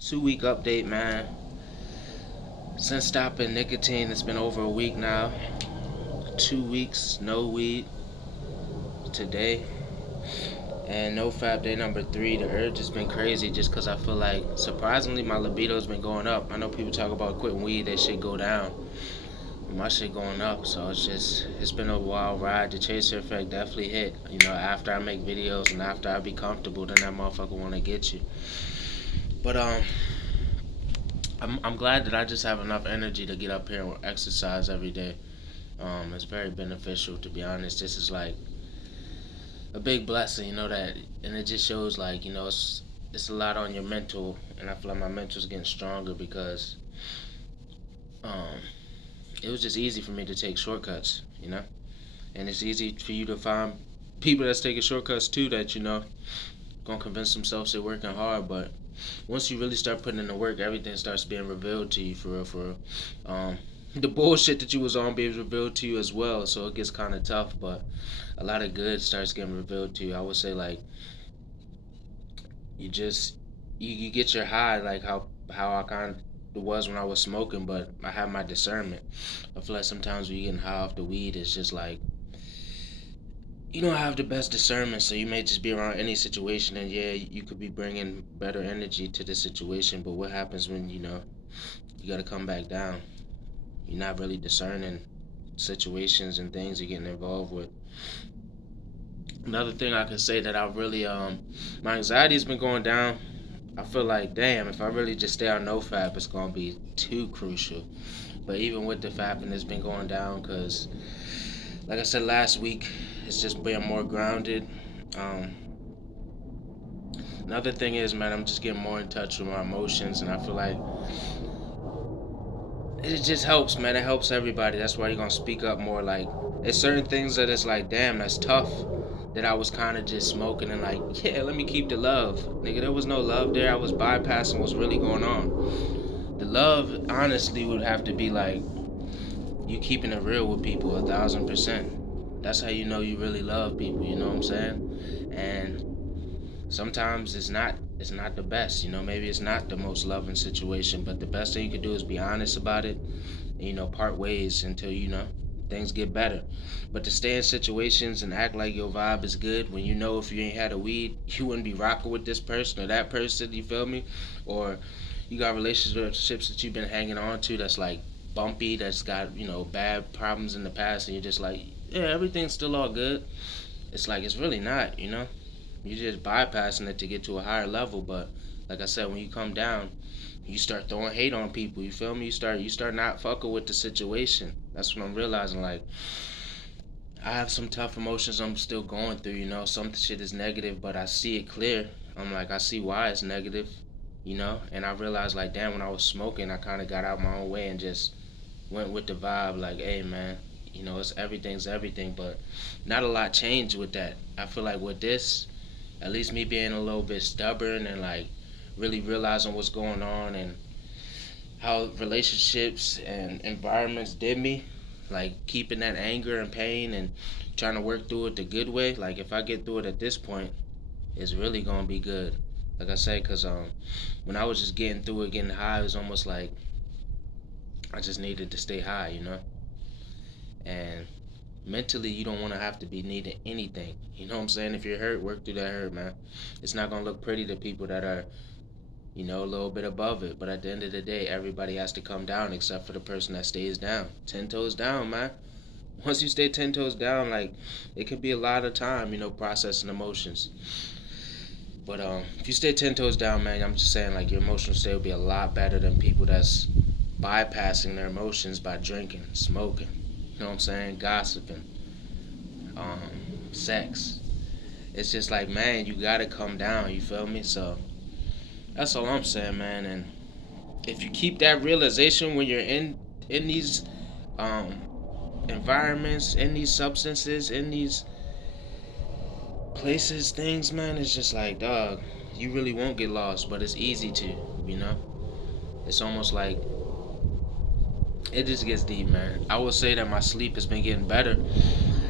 2 week update, man. Since stopping nicotine, it's been over a week now. 2 weeks, no weed today. And no fap day number 3. The urge has been crazy just because I feel like, surprisingly, my libido's been going up. I know people talk about quitting weed, that shit go down. My shit going up, so it's been a wild ride. The chaser effect definitely hit. After I make videos and after I be comfortable, then that motherfucker want to get you. But I'm glad that I just have enough energy to get up here and exercise every day. It's very beneficial, to be honest. This is like a big blessing, that, and it just shows like it's a lot on your mental, and I feel like my mental's getting stronger because um, it was just easy for me to take shortcuts, and it's easy for you to find people that's taking shortcuts too that gonna convince themselves they're working hard, but once you really start putting in the work, everything starts being revealed to you for real, for real. The bullshit that you was on being revealed to you as well, so it gets kind of tough, but a lot of good starts getting revealed to you. I would say like you just you get your high like how I kind of was when I was smoking, but I have my discernment. I feel like sometimes when you're getting high off the weed, it's just like you don't have the best discernment, so you may just be around any situation, and yeah, you could be bringing better energy to the situation. But what happens when you got to come back down? You're not really discerning situations and things you're getting involved with. Another thing I could say that I really my anxiety has been going down. I feel like damn, if I really just stay on no fap, it's gonna be too crucial. But even with the fapping, it's been going down because, like I said last week, it's just being more grounded. Um, Another thing is, man, I'm just getting more in touch with my emotions, and I feel like it just helps, man. It helps everybody. That's why you're gonna speak up more. Like, there's certain things that it's like, damn, that's tough. That I was kind of just smoking and like, yeah, let me keep the love, nigga. There was no love there. I was bypassing what's really going on. The love, honestly, would have to be like you keeping it real with people 1,000%. That's how you know you really love people. You know what I'm saying? And sometimes it's not the best. Maybe it's not the most loving situation, but the best thing you could do is be honest about it, and part ways until things get better. But to stay in situations and act like your vibe is good when if you ain't had a weed, you wouldn't be rocking with this person or that person, you feel me? Or you got relationships that you've been hanging on to that's like bumpy, that's got bad problems in the past, and you're just like, yeah, everything's still all good. It's like it's really not. You're just bypassing it to get to a higher level. But like I said, when you come down, you start throwing hate on people. You feel me? You start not fucking with the situation. That's what I'm realizing. Like, I have some tough emotions I'm still going through. Some shit is negative, but I see it clear. I'm like, I see why it's negative. And I realized like, damn, when I was smoking, I kind of got out my own way and just went with the vibe. Like, hey, man, it's everything's everything, but not a lot changed with that. I feel like with this, at least me being a little bit stubborn and like really realizing what's going on and how relationships and environments did me, like keeping that anger and pain and trying to work through it the good way. Like if I get through it at this point, it's really gonna be good. Like I say, cause when I was just getting through it, getting high, it was almost like I just needed to stay high. And mentally, you don't want to have to be needing anything. You know what I'm saying? If you're hurt, work through that hurt, man. It's not gonna look pretty to people that are a little bit above it. But at the end of the day, everybody has to come down except for the person that stays down. 10 toes down, man. Once you stay 10 toes down, like, it can be a lot of time, processing emotions. But if you stay 10 toes down, man, I'm just saying, like, your emotional state will be a lot better than people that's bypassing their emotions by drinking, smoking, you know what I'm saying, gossiping, um, sex. It's just like, man, you gotta come down, you feel me? So that's all I'm saying, man. And if you keep that realization when you're in these um, environments, in these substances, in these places, things, man, it's just like, dog, you really won't get lost, but it's easy to, you know. It's almost like it just gets deep, man. I will say that my sleep has been getting better.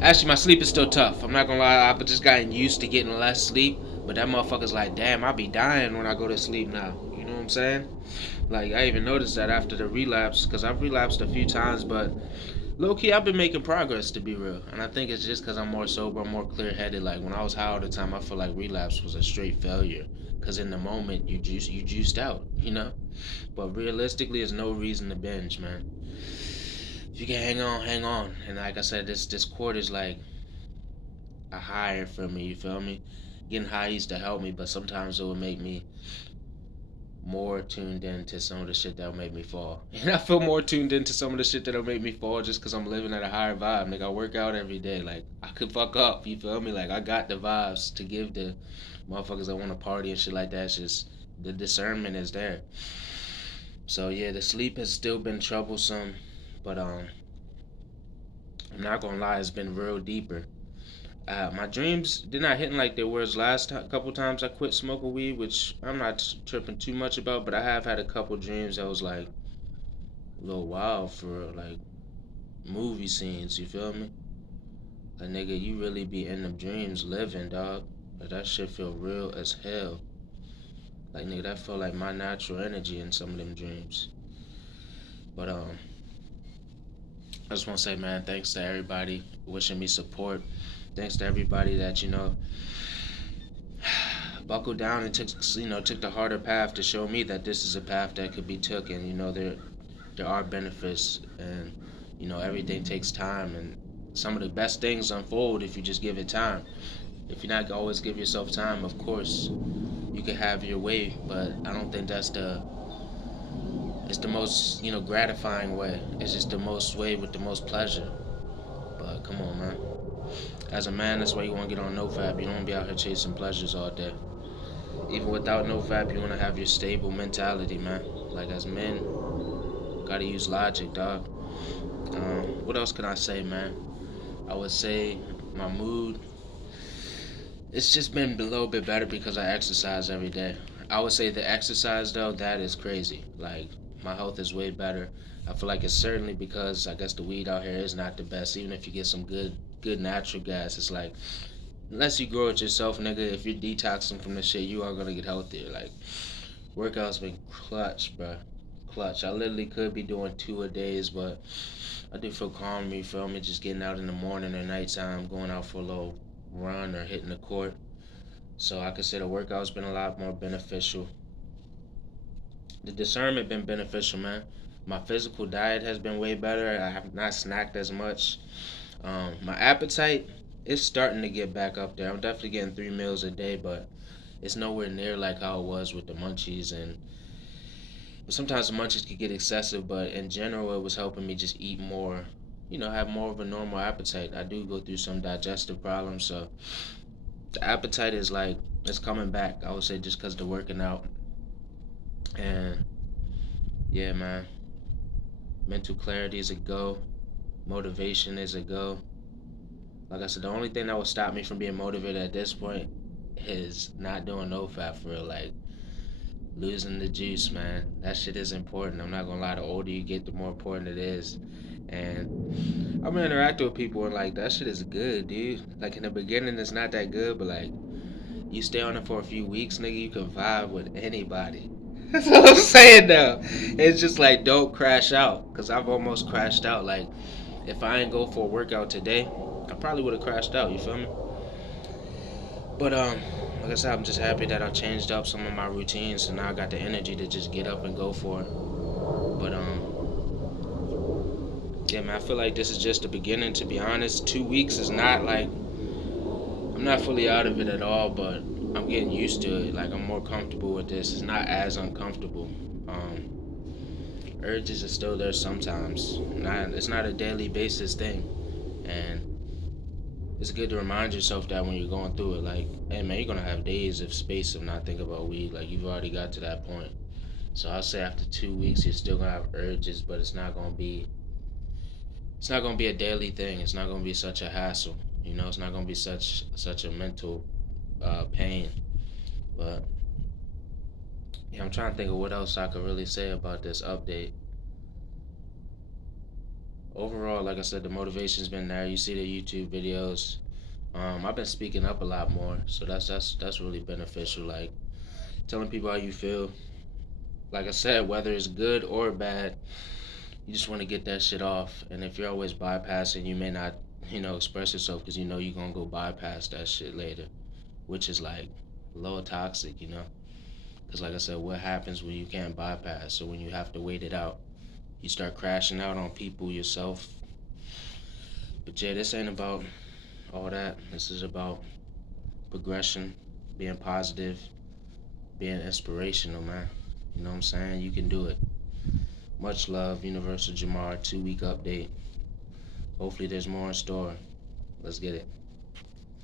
Actually, my sleep is still tough. I'm not gonna lie, I've just gotten used to getting less sleep. But that motherfucker's like, damn, I be dying when I go to sleep now. You know what I'm saying? Like, I even noticed that after the relapse, because I've relapsed a few times, but low key, I've been making progress to be real. And I think it's just because I'm more sober, I'm more clear headed. Like, when I was high all the time, I feel like relapse was a straight failure. Because in the moment, you juiced out, you know? But realistically, there's no reason to binge, man. If you can hang on, hang on. And like I said, this quarter is like a higher for me, you feel me? Getting high used to help me, but sometimes it would make me more tuned into some of the shit that'll make me fall. And I feel more tuned into some of the shit that'll make me fall just because I'm living at a higher vibe. Like, I work out every day. Like, I could fuck up, you feel me? Like, I got the vibes to give the motherfuckers that want to party and shit like that. It's just the discernment is there. So yeah, the sleep has still been troublesome, but I'm not gonna lie, it's been real deeper. My dreams did not hit like they were last couple times I quit smoking weed, which I'm not tripping too much about. But I have had a couple dreams that was like a little wild for like movie scenes. You feel me? Like, nigga, you really be in them dreams living, dog. Like, that shit feel real as hell. Like, nigga, that felt like my natural energy in some of them dreams. But I just want to say, man, thanks to everybody wishing me support. Thanks to everybody that buckled down and took the harder path to show me that this is a path that could be taken. There are benefits, and everything takes time, and some of the best things unfold if you just give it time. If you not always give yourself time, of course you can have your way, but I don't think that's the it's the most gratifying way. It's just the most way with the most pleasure. But come on, man. As a man, that's why you want to get on NoFap. You don't want to be out here chasing pleasures all day. Even without NoFap, you want to have your stable mentality, man. Like, as men, gotta use logic, dog. What else can I say, man? I would say my mood, it's just been a little bit better because I exercise every day. I would say the exercise, though, that is crazy. Like, my health is way better. I feel like it's certainly because I guess the weed out here is not the best. Even if you get some good natural gas, it's like, unless you grow it yourself, nigga, if you're detoxing from this shit, you are gonna get healthier. Like, workouts been clutch, bro. Clutch. I literally could be doing 2 a days, but I do feel calm, you feel me? Just getting out in the morning or nighttime, going out for a little run or hitting the court. So I could say the workout's been a lot more beneficial. The discernment been beneficial, man. My physical diet has been way better. I have not snacked as much. My appetite is starting to get back up there. I'm definitely getting 3 meals a day, but it's nowhere near like how it was with the munchies. And but sometimes the munchies could get excessive, but in general, it was helping me just eat more. Have more of a normal appetite. I do go through some digestive problems, so the appetite is like it's coming back. I would say just because the working out, and yeah, man, mental clarity is a go. Motivation is a go. Like I said, the only thing that will stop me from being motivated at this point is not doing no fat for real. Like, losing the juice, man. That shit is important. I'm not gonna lie. The older you get, the more important it is. And I'm interacting with people and like that shit is good, dude. Like, in the beginning, it's not that good, but like you stay on it for a few weeks, nigga, you can vibe with anybody. That's what I'm saying now. It's just like, don't crash out, cause I've almost crashed out. Like, if I ain't go for a workout today, I probably would have crashed out. You feel me? But like I said, I'm just happy that I changed up some of my routines, and now I got the energy to just get up and go for it. But yeah, man, I feel like this is just the beginning. To be honest, 2 weeks is not like I'm not fully out of it at all, but I'm getting used to it. Like, I'm more comfortable with this. It's not as uncomfortable. Urges are still there sometimes. It's not a daily basis thing, and it's good to remind yourself that when you're going through it. Like, hey man, you're gonna have days of space of not thinking about weed. Like, you've already got to that point. So I'll say after 2 weeks, you're still gonna have urges, but it's not gonna be a daily thing. It's not gonna be such a hassle. It's not gonna be such a mental pain. But yeah, I'm trying to think of what else I could really say about this update. Overall, like I said, the motivation's been there. You see the YouTube videos. I've been speaking up a lot more, so that's really beneficial. Like, telling people how you feel, like I said, whether it's good or bad, you just want to get that shit off. And if you're always bypassing, you may not, express yourself because you know you're gonna go bypass that shit later, which is like a little toxic, Because like I said, what happens when you can't bypass? So when you have to wait it out, you start crashing out on people yourself. But yeah, this ain't about all that. This is about progression, being positive, being inspirational, man. You know what I'm saying? You can do it. Much love, Universal Jamar 2 week update. Hopefully there's more in store. Let's get it.